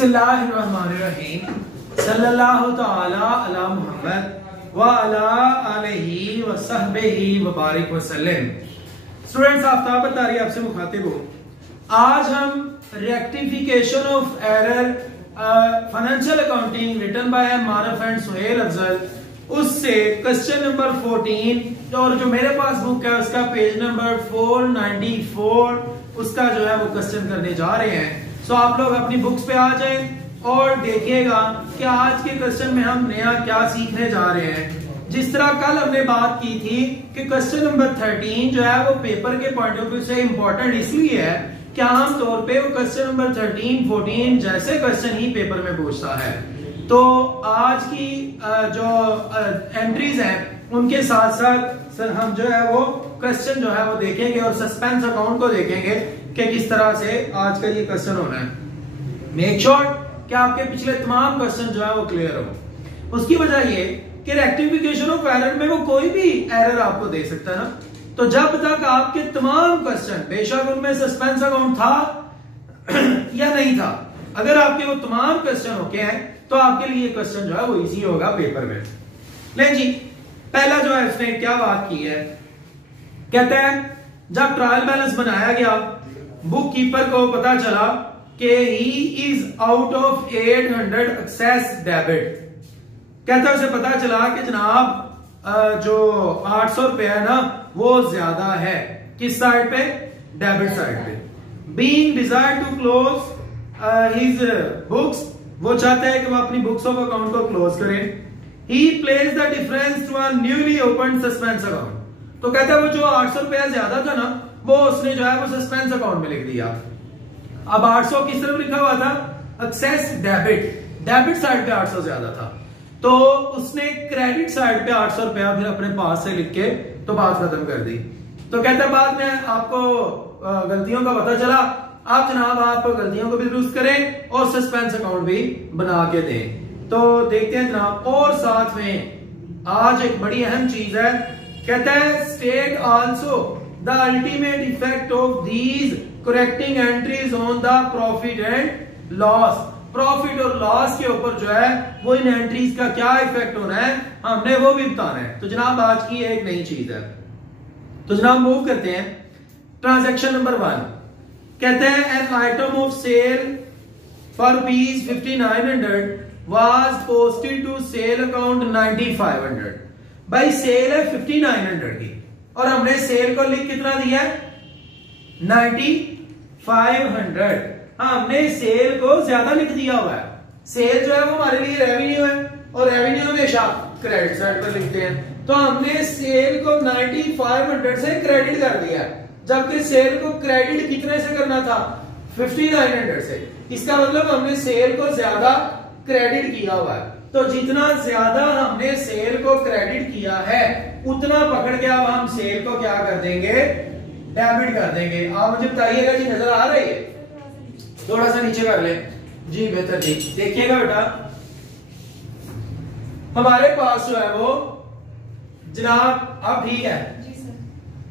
बिस्मिल्लाहिर्रहमानिर्रहीम सल्लल्लाहु तआला अला मुहम्मद व अला आलिहि व सहबिहि व बारिक वसल्लम। स्टूडेंट्स, आफ्ताब तारी आपसे मुखातिब हूँ। आज हम rectification of error financial accounting written by Maroof and Suhail Afzal, उससे क्वेश्चन नंबर 14 और जो मेरे पास बुक है उसका पेज नंबर 494 उसका जो है वो क्वेश्चन करने जा रहे हैं। सो आप लोग अपनी बुक्स पे आ जाएं और देखिएगा कि आज के क्वेश्चन में हम नया क्या सीखने जा रहे हैं। जिस तरह कल हमने बात की थी कि क्वेश्चन नंबर 13 जो है वो पेपर के पॉइंट ऑफ व्यू से इंपॉर्टेंट इसलिए है कि आम तौर पे वो क्वेश्चन नंबर 13, 14 जैसे क्वेश्चन ही पेपर में पूछता है। तो आज की जो एंट्रीज हैं उनके साथ साथ हम जो है वो क्वेश्चन जो है वो देखेंगे और सस्पेंस अकाउंट को देखेंगे कि किस तरह से आज का ये क्वेश्चन होना है। मेक श्योर कि आपके पिछले तमाम क्वेश्चन जो है वो क्लियर हो। उसकी वजह ये कि रेक्टिफिकेशन ऑफ एरर में वो कोई भी एरर आपको दे सकता है ना। तो जब तक आपके तमाम क्वेश्चन, बेशक उनमें सस्पेंस अकाउंट था या नहीं था, अगर आपके वो तमाम क्वेश्चन ओके हैं तो आपके लिए क्वेश्चन जो है वो इजी होगा पेपर में। ले जी, पहला जो है उसने क्या बात की है, कहते हैं जब ट्रायल बैलेंस बनाया गया, बुक कीपर को पता चला कि he is out of 800 excess debit. कहता है उसे पता चला कि जनाब जो 800 रुपए है ना वो ज्यादा है। किस साइड पे? डेबिट साइड पे। Being desire to close his books, वो चाहता है कि वो अपनी बुक्स ऑफ अकाउंट को क्लोज करें। He place the difference to a newly open suspense account. तो कहता है वो जो 800 रुपया ज्यादा था ना वो उसने जो है वो सस्पेंस अकाउंट में लिख दिया। अब 800 किस तरफ लिखा हुआ था? एक्सेस डेबिट, डेबिट साइड पे 800 ज्यादा था, तो उसने क्रेडिट साइड पे 800 रुपया फिर अपने पास से लिख के तो बात खत्म कर दी। तो कहता है बाद में आपको गलतियों का पता चला, आप जनाब आप गलतियों को भी दुरुस्त करें और सस्पेंस अकाउंट भी बना के दें। तो देखते हैं जनाब। और साथ में आज एक बड़ी अहम चीज है, कहता है state also the ultimate effect of these correcting entries on the profit and loss. Profit और लॉस के ऊपर जो है वो इन एंट्रीज का क्या इफेक्ट होना है हमने वो भी बताना है। तो जनाब आज की एक नई चीज है। तो जनाब मूव करते हैं ट्रांजैक्शन नंबर 1। कहते हैं an item of sale for rupees 5900 was posted to sale account 9500। भाई सेल है 5900 की और हमने सेल को लिख कितना दिया है? 9500। हमने सेल को ज्यादा लिख दिया हुआ है। सेल जो है वो हमारे लिए रेवेन्यू है और रेवेन्यू हमेशा क्रेडिट साइड पर लिखते हैं। तो हमने सेल को 9500 से क्रेडिट कर दिया, जबकि सेल को क्रेडिट कितने से करना था? 5900 से। इसका मतलब हमने सेल को ज्यादा क्रेडिट किया हुआ है। तो जितना ज्यादा हमने सेल को क्रेडिट किया है उतना पकड़ के अब हम सेल को क्या कर देंगे? डेबिट कर देंगे। आप मुझे बताइएगा जी, नजर आ रही है? थोड़ा सा नीचे कर ले जी, बेहतर जी। देखिएगा बेटा, हमारे पास जो है वो जनाब अब ठीक है,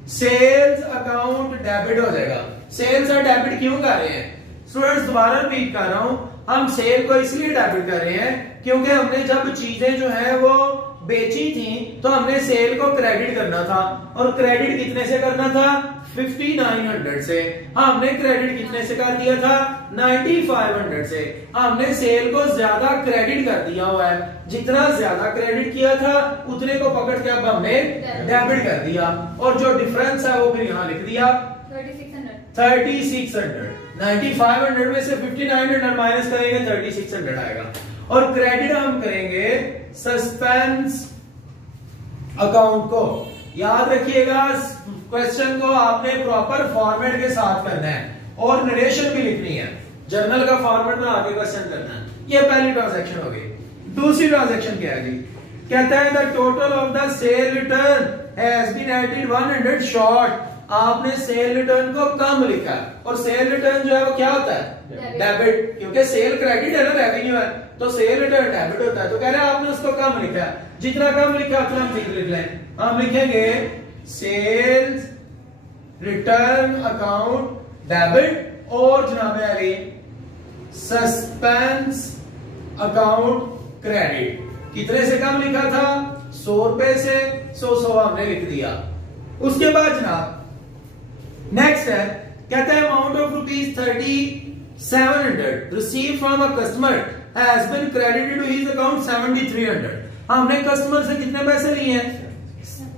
सेल्स अकाउंट डेबिट हो जाएगा। सेल्स और डेबिट क्यों कर रहे हैं स्टूडेंट्स? दोबारा रिपीट कर रहा हूं, हम सेल को इसलिए डेबिट कर रहे हैं क्योंकि हमने जब चीजें जो है वो बेची थी तो हमने सेल को क्रेडिट करना था, और क्रेडिट कितने से करना था? 5900 से। हमने क्रेडिट कितने से कर दिया था? 9500 से। हमने सेल को ज्यादा क्रेडिट कर दिया हुआ है। जितना ज्यादा क्रेडिट किया था उतने को पकड़ के अब हमने डेबिट कर दिया, और जो डिफरेंस है वो फिर यहां लिख दिया 3600। 9500 में से 5900 माइनस करेंगे 3600 आएगा, और क्रेडिट हम करेंगे सस्पेंस अकाउंट को। याद रखिएगा, क्वेश्चन को आपने प्रॉपर फॉर्मेट के साथ करना है और नरेशन भी लिखनी है। जर्नल का फॉर्मेट में आगे क्वेश्चन करना है। ये पहली ट्रांजैक्शन हो गई। दूसरी ट्रांजैक्शन क्या है जी? कहता है the total of the sale return has been added 100 short. आपने सेल रिटर्न को कम लिखा है, और सेल रिटर्न जो है वो क्या होता है? डेबिट, क्योंकि सेल क्रेडिट है ना, रेवेन्यू है, तो सेल रिटर्न डेबिट होता है। तो कह रहे हैं आपने उसको कम लिखा है। जितना कम लिखा उतना हम ठीक लिख लें। हम लिखेंगे सेल्स रिटर्न अकाउंट डेबिट, और जनाब अली सस्पेंस अकाउंट क्रेडिट। कितने से कम लिखा था? 100 रुपए से। 100 हमने लिख दिया। उसके बाद जनाब नेक्स्ट है, कहता है amount of ₹3700 receive from a customer has been credited to his account 7300। हमने कस्टमर से कितने पैसे लिए हैं?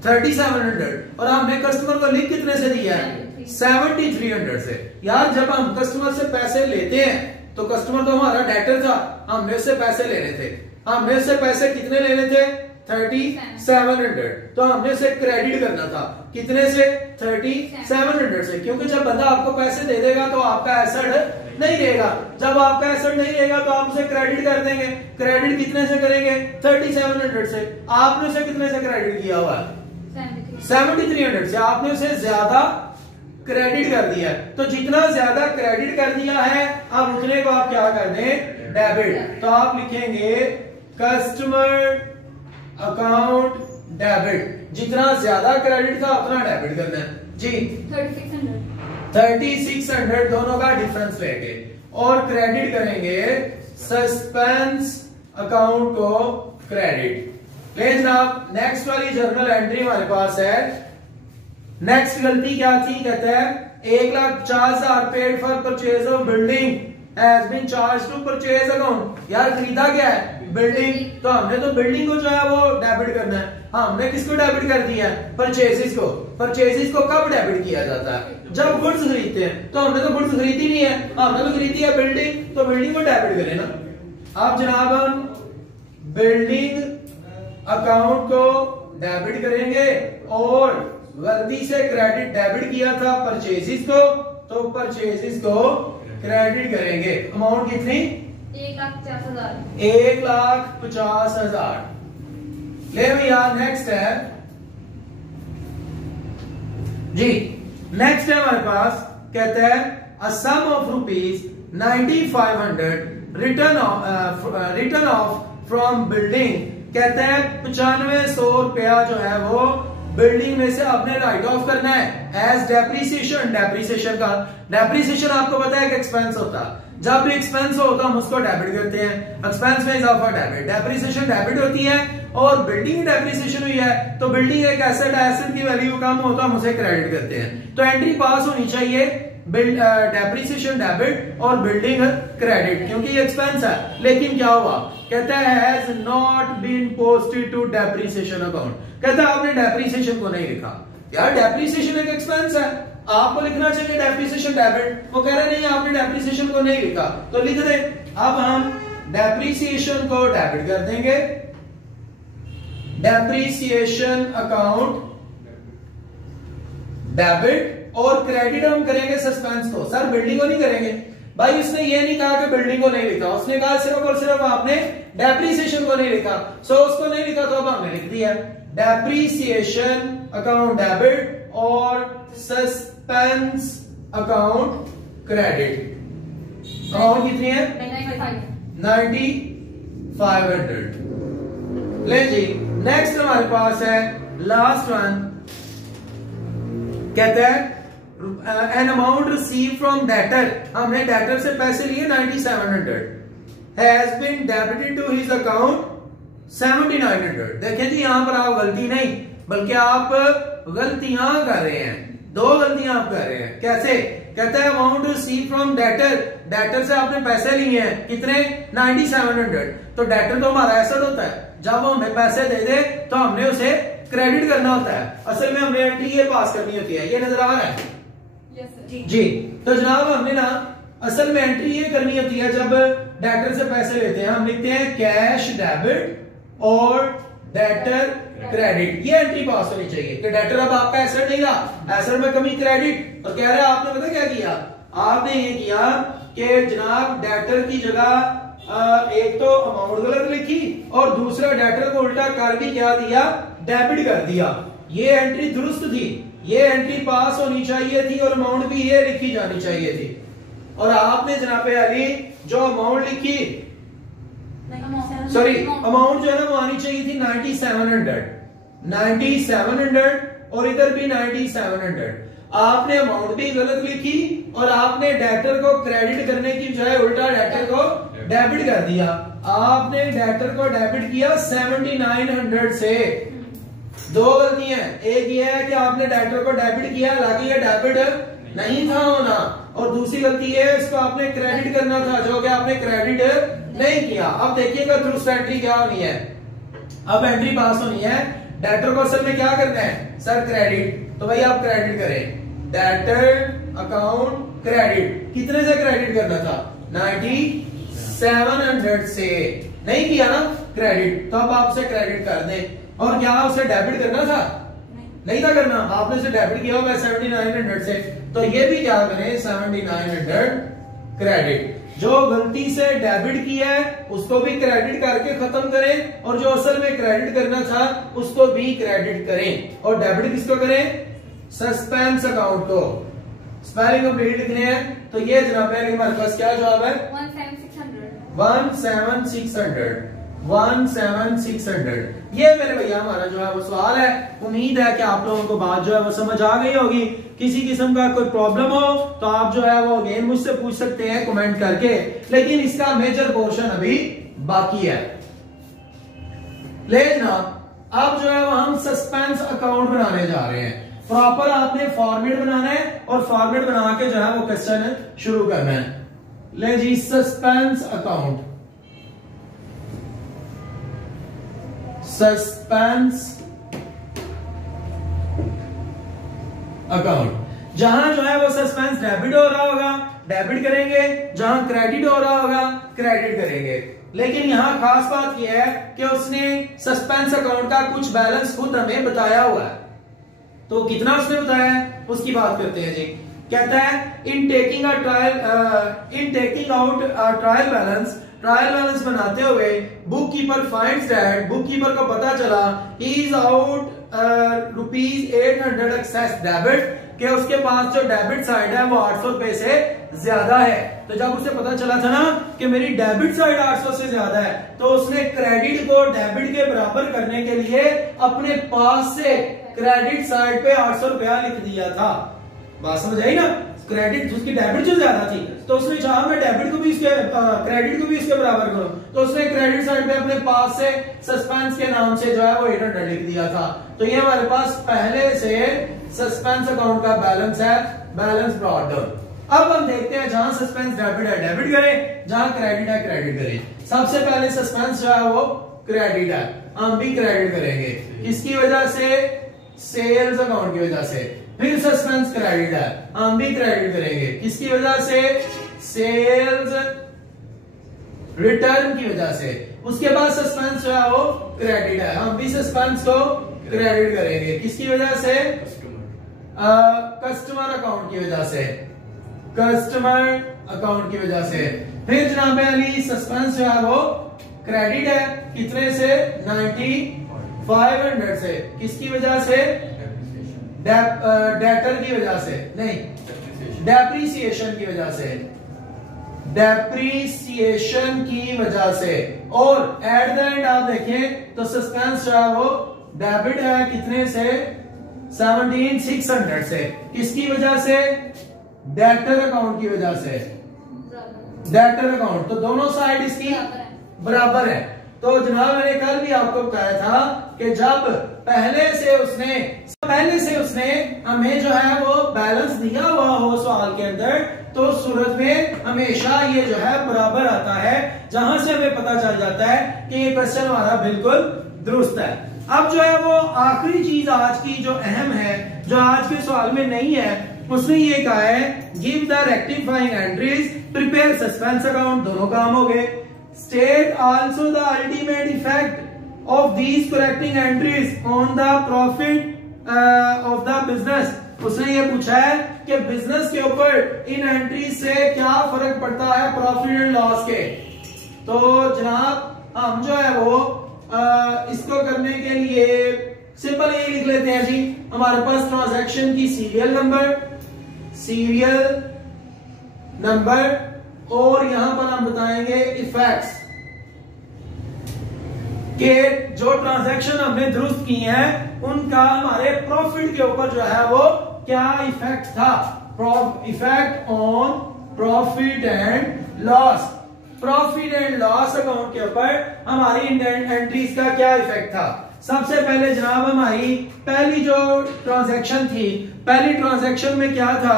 3700 और हमने कस्टमर को लिख कितने से दिया है? 7300 से। यार जब हम कस्टमर से पैसे लेते हैं तो कस्टमर तो हमारा डेटर था, हमने उससे पैसे लेने थे। हमने उससे पैसे कितने लेने थे? 3700। तो हमने उसे क्रेडिट करना था कितने से? 3700 से, क्योंकि जब बंदा आपको पैसे दे देगा तो आपका एसेट नहीं रहेगा। जब आपका एसेट नहीं रहेगा तो आप उसे क्रेडिट कर देंगे। क्रेडिट कितने से करेंगे? 3700 से। आपने उसे कितने से क्रेडिट किया हुआ है? 7300 से। आपने उसे ज्यादा क्रेडिट कर दिया है। तो जितना ज्यादा क्रेडिट कर दिया है अब उतने को आप क्या कर दें? डेबिट। तो आप लिखेंगे कस्टमर अकाउंट डेबिट। जितना ज्यादा क्रेडिट था उतना डेबिट करना है जी। 3600 दोनों का डिफरेंस लेंगे और क्रेडिट करेंगे सस्पेंस अकाउंट को क्रेडिट। ले जनाब नेक्स्ट वाली जर्नल एंट्री हमारे पास है। नेक्स्ट गलती क्या थी? कहता है 1,50,000 paid for purchase of building has been charge to purchase account. यार खरीदा क्या है? बिल्डिंग। तो हमने तो बिल्डिंग को जो है वो डेबिट करना है। हमने किसको डेबिट कर दिया है? परचेजेस को। परचेजेस को कब डेबिट किया जाता है? जब गुड्स खरीदते हैं। तो हमने तो गुड्स खरीदी नहीं है, हमने तो खरीदी है बिल्डिंग, तो बिल्डिंग को डेबिट करें ना। अब जनाब हम बिल्डिंग अकाउंट को डेबिट करेंगे और गलती से क्रेडिट डेबिट किया था परचेजेस को, तो परचेजेस को क्रेडिट करेंगे। अमाउंट कितनी? 1,50,000। 1,50,000। ले भैया नेक्स्ट है जी। नेक्स्ट है हमारे पास, कहता है a sum of ₹9500 return of from building. कहता है 9500 रुपया जो है वो बिल्डिंग में से आपने राइट ऑफ करना है एज डेप्रीसिएशन। डेप्रीसिएशन का डेप्रीसिएशन आपको पता है कि एक्सपेंस होता है। जब भी एक्सपेंस हो तो हम उसको डेबिट करते हैं। एक्सपेंस में इजाफा डेबिट। डेप्रीसिएशन डेबिट होती है और बिल्डिंग डेप्रीसिएशन हुई है तो बिल्डिंग एक एसेट है, एसेट की वैल्यू कम हो तो हम उसे क्रेडिट करते हैं। तो एंट्री पास होनी चाहिए डेप्रीसिएशन डेबिट और बिल्डिंग क्रेडिट, क्योंकि ये एक्सपेंस है। लेकिन क्या हुआ? कहता है has not been posted to depreciation account. कहता है आपने डेप्रीसिएशन को नहीं लिखा। यार डेप्रीसिएशन एक एक्सपेंस है, आपको लिखना चाहिए डेप्रीसिएशन डेबिट। वो कह रहे नहीं आपने डेप्रीसिएशन को नहीं लिखा, तो लिख दे। अब हम डेप्रीसिएशन को डेबिट कर देंगे। डेप्रीसिएशन अकाउंट डेबिट और क्रेडिट हम करेंगे सस्पेंस को। सर बिल्डिंग को नहीं करेंगे भाई। उसने ये नहीं कहा कि बिल्डिंग को नहीं लिखा, उसने कहा सिर्फ और सिर्फ आपने डेप्रीसिएशन को नहीं लिखा। सो उसको नहीं लिखा तो अब हमने लिख दिया डेप्रीसिएशन अकाउंट डेबिट और सस्पेंस अकाउंट क्रेडिट। अमाउंट कितनी है? 9500। ले जी नेक्स्ट हमारे पास है लास्ट वन। कहता है an amount receive from debtor. हमने डेटर से पैसे लिए 9700 has been debited to his account 7900। देखें जी यहां पर आप गलती नहीं बल्कि आप गलतियां कर रहे हैं। दो गलतियां आप कर रहे हैं। कैसे? कहता है amount receive from debtor. Debtor से आपने पैसे लिए हैं कितने? 9700। तो डेटर तो हमारा एसेट होता है। जब वो हमें पैसे दे दे तो हमने उसे क्रेडिट करना होता है। असल में हमने एंट्री ये पास करनी होती है। ये नजर आ रहा है? जी। तो जनाब हमने ना असल में एंट्री ये करनी होती है जब डेटर से पैसे लेते हैं हम लिखते हैं कैश डेबिट और डेटर क्रेडिट। ये एंट्री पास होनी चाहिए कि डेटर अब आपका एसेट नहीं रहा, एसेट में कमी क्रेडिट। और कह रहा है आपने पता क्या किया? आपने ये किया कि जनाब डेटर की जगह एक तो अमाउंट गलत लिखी और दूसरा डेटर को उल्टा कर भी क्या दिया? डेबिट कर दिया। ये एंट्री दुरुस्त थी, ये एंट्री पास होनी चाहिए थी और अमाउंट भी ये लिखी जानी चाहिए थी। और आपने जनाब अली जो अमाउंट लिखी, सॉरी अमाउंट जो है ना वो आनी चाहिए थी 9700 और इधर भी 9700। आपने अमाउंट भी गलत लिखी और आपने डेटर को क्रेडिट करने की जो है उल्टा डेटर को डेबिट कर दिया। आपने डेटर को डेबिट किया 7900 से। दो गलतियां, एक ये है कि आपने डेटर को डेबिट किया हालांकि ये डेबिट नहीं था होना, और दूसरी गलती है इसको आपने क्रेडिट करना था जो कि आपने क्रेडिट नहीं किया। अब देखिएगा दुरुस्त एंट्री क्या होनी है। अब एंट्री पास होनी है। डेटर को असल में क्या करना है सर क्रेडिट, तो भाई आप क्रेडिट करें डेटर अकाउंट क्रेडिट। कितने से क्रेडिट करना था 9700 से, नहीं किया ना क्रेडिट, तो अब आप उसे क्रेडिट कर दें। और क्या उसे डेबिट करना था, नहीं था करना, आपने उसे डेबिट किया होगा 7900 से, तो ये भी क्या करें 7900 क्रेडिट। जो गलती से डेबिट किया है उसको भी क्रेडिट करके खत्म करें, और जो असल में क्रेडिट करना था उसको भी क्रेडिट करें। और डेबिट किसको करें, सस्पेंस अकाउंट को। स्पेलिंग कंप्लीट लिखने हैं, तो ये जनाब है हमारे पास क्या जवाब है 17600। ये मेरे भैया हमारा जो है वो सवाल है। उम्मीद है कि आप लोगों को बात जो है वो समझ आ गई होगी। किसी किस्म का कोई प्रॉब्लम हो तो आप जो है वो अगेन मुझसे पूछ सकते हैं कमेंट करके, लेकिन इसका मेजर पोर्शन अभी बाकी है। ले जनाब अब जो है वो हम सस्पेंस अकाउंट बनाने जा रहे हैं। प्रॉपर आपने फॉर्मेट बनाना है और फॉर्मेट बना के जो है वो क्वेश्चन शुरू करना है। ले जी सस्पेंस अकाउंट, सस्पेंस अकाउंट, जहां जो है वो सस्पेंस डेबिट हो रहा होगा डेबिट करेंगे, जहां क्रेडिट हो रहा होगा क्रेडिट करेंगे। लेकिन यहां खास बात यह है कि उसने सस्पेंस अकाउंट का कुछ बैलेंस खुद हमें बताया हुआ है, तो कितना उसने बताया है उसकी बात करते हैं जी। कहता है in taking out trial balance बनाते हुए book keeper finds that, book keeper को पता चला he is out ₹800 excess debit, कि उसके पास जो डेबिट साइड है वो 800 रुपए से ज्यादा है। तो जब उसे पता चला था ना कि मेरी डेबिट साइड 800 से ज्यादा है, तो उसने क्रेडिट को डेबिट के बराबर करने के लिए अपने पास से क्रेडिट साइड पे 800 रुपया लिख दिया था। बात समझ आई ना, क्रेडिट उसकी डेबिट जो ज्यादा थी तो उसने चाहा मैं डेबिट को भी इसके क्रेडिट को भी इसके बराबर करूं, तो उसने क्रेडिट साइड पे अपने पास से सस्पेंस के नाम से जो है वो 800 लिख दिया था। तो ये हमारे पास पहले से सस्पेंस अकाउंट का बैलेंस है, बैलेंस ब्रॉट डाउन। अब हम देखते हैं जहां सस्पेंस डेबिट है डेबिट करें, जहां क्रेडिट है क्रेडिट करें। सबसे पहले सस्पेंस जो है वो क्रेडिट है, हम भी क्रेडिट करेंगे। किसकी वजह से, सेल्स अकाउंट की वजह से। फिर सस्पेंस क्रेडिट है, हम भी क्रेडिट करेंगे। किसकी वजह से, सेल्स रिटर्न की वजह से। उसके बाद सस्पेंस जो है वो क्रेडिट है, हम भी सस्पेंस को क्रेडिट करेंगे। किसकी वजह से, कस्टमर अकाउंट की वजह से, कस्टमर अकाउंट की वजह से। फिर जनाब अली सस्पेंस जो है वो क्रेडिट है, कितने से 9500 से। किसकी वजह से, डेटर की वजह से, नहीं डेप्रीसिएशन की वजह से, डेप्रीसिएशन की वजह से। और एट द एंड आप देखें तो सस्पेंस जो है वो डेबिट है, कितने से 17600 से। किसकी वजह से, डेटर अकाउंट की वजह से, डेटर अकाउंट। तो दोनों साइड इसकी बराबर है। तो जनाब मैंने कल भी आपको बताया था कि जब पहले से उसने हमें जो है वो बैलेंस दिया हुआ हो सवाल के अंदर, तो उस सूरत में हमेशा ये जो है बराबर आता है, जहां से हमें पता चल जाता है कि ये क्वेश्चन हमारा बिल्कुल दुरुस्त है। अब जो है वो आखिरी चीज आज की जो अहम है, जो आज के सवाल में नहीं है, उसने ये कहा है give the rectifying entries, prepare suspense account, दोनों काम हो गए। State also the ultimate effect of these correcting entries on the profit of the business. उसने ये पूछा है कि बिजनेस के ऊपर इन एंट्रीज से क्या फर्क पड़ता है प्रॉफिट एंड लॉस के। तो जनाब हम जो है वो इसको करने के लिए सिंपल ये लिख लेते हैं जी, हमारे पास ट्रांजैक्शन की सीरियल नंबर और यहां पर हम बताएंगे इफेक्ट्स के जो ट्रांजैक्शन हमने दुरुस्त की हैं उनका हमारे प्रॉफिट के ऊपर जो है वो क्या इफेक्ट था? Effect on profit and loss. Profit and loss account के ऊपर हमारी एंट्रीज का क्या इफेक्ट था? सबसे पहले जनाब हमारी पहली जो ट्रांजैक्शन थी, पहली ट्रांजैक्शन में क्या था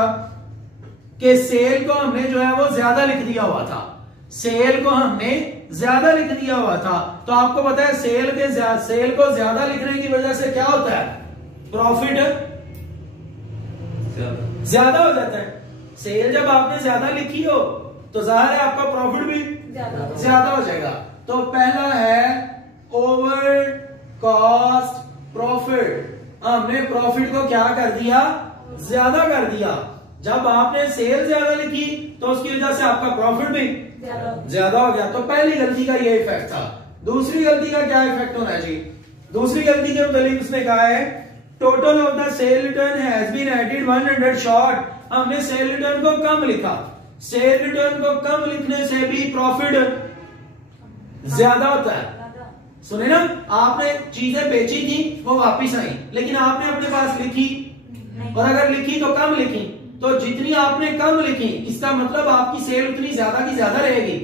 कि सेल को हमने जो है वो ज्यादा लिख दिया हुआ था। सेल को हमने ज्यादा लिख दिया हुआ था। तो आपको पता है सेल को ज्यादा लिखने की वजह से क्या होता है? प्रॉफिट ज्यादा हो जाता है। सेल जब आपने ज्यादा लिखी हो तो जाहिर है आपका प्रॉफिट भी ज्यादा हो जाएगा। तो पहला है ओवर कॉस्ट प्रॉफिट। हमने प्रॉफिट को क्या कर दिया? ज्यादा कर दिया। जब आपने सेल ज्यादा लिखी तो उसकी वजह से आपका प्रॉफिट भी ज्यादा हो गया। तो पहली गलती का ये इफेक्ट था। दूसरी गलती का क्या इफेक्ट होना चाहिए? दूसरी गलती के मुताबिक उसने कहा है total of the sale return has been added 100 short. हमने सेल रिटर्न को कम लिखा। सेल रिटर्न को कम लिखने से भी प्रॉफिट ज्यादा होता है। सुने ना, आपने चीजें बेची थी वो वापिस आई, लेकिन आपने अपने पास लिखी, और अगर लिखी तो कम लिखी। तो जितनी आपने कम लिखी इसका मतलब आपकी सेल उतनी ज्यादा की ज्यादा रहेगी।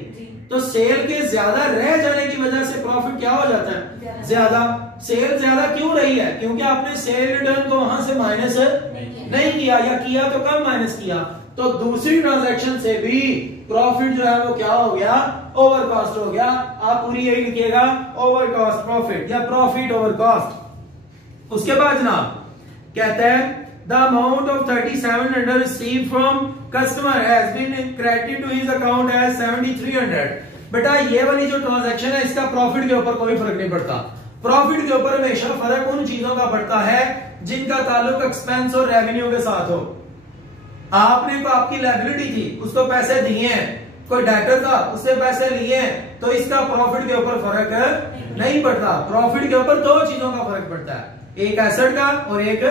तो सेल के ज्यादा रह जाने की वजह से प्रॉफिट क्या हो जाता है? ज्यादा। सेल ज्यादा क्यों रही है? क्योंकि आपने सेल रिटर्न को वहां से माइनस नहीं किया, या किया तो कम माइनस किया। तो दूसरी ट्रांजैक्शन से भी प्रॉफिट जो है वो क्या हो गया? ओवर कॉस्ट हो गया। आप पूरी यही लिखिएगा ओवर कॉस्ट प्रॉफिट या प्रॉफिट ओवर कॉस्ट। उसके बाद जनाब कहते हैं the amount of 3700 received from customer has been credited to his account as 7300। बेटा ये वाली जो ट्रांजैक्शन है इसका प्रॉफिट के ऊपर कोई फर्क नहीं पड़ता। प्रॉफिट के ऊपर हमेशा फर्क उन चीजों का पड़ता है जिनका ताल्लुक एक्सपेंस और रेवेन्यू के साथ हो। आपने को आपकी लायबिलिटी थी, उसको पैसे दिए हैं, कोई डेटर था उससे पैसे लिए हैं, तो इसका प्रॉफिट के ऊपर फर्क नहीं पड़ता। प्रॉफिट के ऊपर दो चीजों का फर्क पड़ता है, एक एसेट का और एक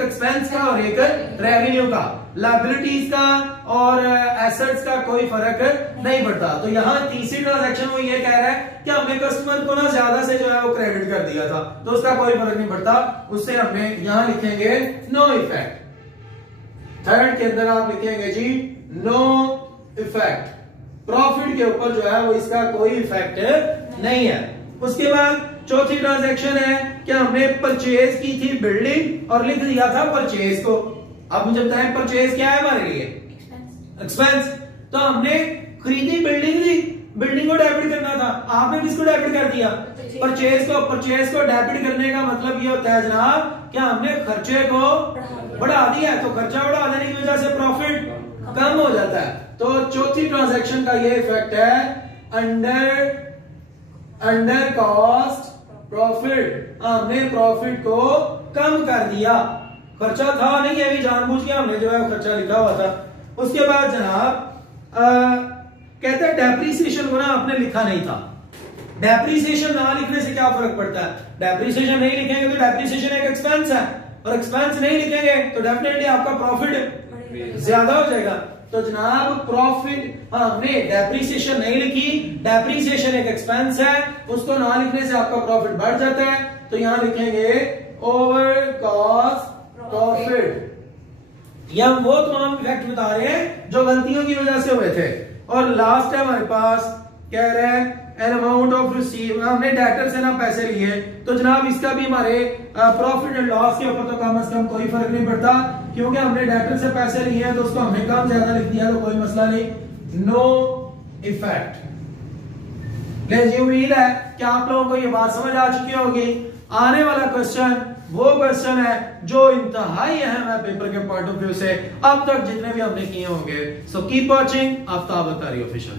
एक्सपेंस का और एक रेवेन्यू का। लायबिलिटीज का और एसेट्स का कोई फर्क नहीं पड़ता। तो यहाँ तीसरी ट्रांजैक्शन वो ये कह रहा है कि हमने कस्टमर को ना ज्यादा से जो है वो क्रेडिट कर दिया था, तो उसका कोई फर्क नहीं पड़ता। उससे हमने यहाँ लिखेंगे नो इफेक्ट। थर्ड के अंदर आप लिखेंगे जी नो इफेक्ट। प्रॉफिट के ऊपर जो है वो इसका कोई इफेक्ट नहीं है। उसके बाद चौथी ट्रांजैक्शन है कि हमने परचेज की थी बिल्डिंग और लिख दिया था परचेज को। अब मुझे बताएं परचेज क्या है हमारे लिए? एक्सपेंस। तो हमने खरीदी बिल्डिंग थी, बिल्डिंग को डेबिट करना था, आपने किसको डेबिट कर दिया? परचेज को। परचेज को डेबिट करने का मतलब ये होता है जनाब कि हमने खर्चे को बढ़ा दिया है, तो खर्चा बढ़ा देने की वजह से प्रॉफिट कम हो जाता है। तो चौथी ट्रांजैक्शन का ये इफेक्ट है अंडर कॉस्ट प्रॉफिट। हमने प्रॉफिट को कम कर दिया, खर्चा था नहीं, ये भी जानबूझ के हमने जो है खर्चा लिखा हुआ था। उसके बाद जनाब कहते हैं डेप्रीसिएशन को ना आपने लिखा नहीं था। डेप्रीसिएशन ना लिखने से क्या फर्क पड़ता है? डेप्रीसिएशन नहीं लिखेंगे तो डेप्रीसिएशन एक एक्सपेंस है, और एक्सपेंस नहीं लिखेंगे तो डेफिनेटली आपका प्रॉफिट ज्यादा हो जाएगा। तो जनाब प्रॉफिट हमने डेप्रीसिएशन नहीं लिखी, डेप्रीसिएशन एक एक्सपेंस है, उसको ना लिखने से आपका प्रॉफिट बढ़ जाता है। तो यहां लिखेंगे ओवर कॉस्ट प्रॉफिट। ये हम वो तमाम इफेक्ट बता रहे हैं जो गलतियों की वजह से हुए थे। और लास्ट है हमारे पास कह रहे हैं एन अमाउंट ऑफ रिसीव। हमने डेटर से ना पैसे लिए, तो जनाब इसका भी हमारे प्रॉफिट एंड लॉस के ऊपर तो कम से कम कोई फर्क नहीं पड़ता, क्योंकि हमने डेटर से पैसे लिए हैं तो उसको हमने कम ज्यादा लिख दिया तो कोई मसला नहीं, नो इफेक्ट। लेकिन उम्मीद है कि आप लोगों को ये बात समझ आ चुकी होगी। आने वाला क्वेश्चन वो क्वेश्चन है जो इंतहाई अहम है पेपर के पॉइंट ऑफ व्यू से अब तक जितने भी हमने किए होंगे। So keep watching Aftab Attari official.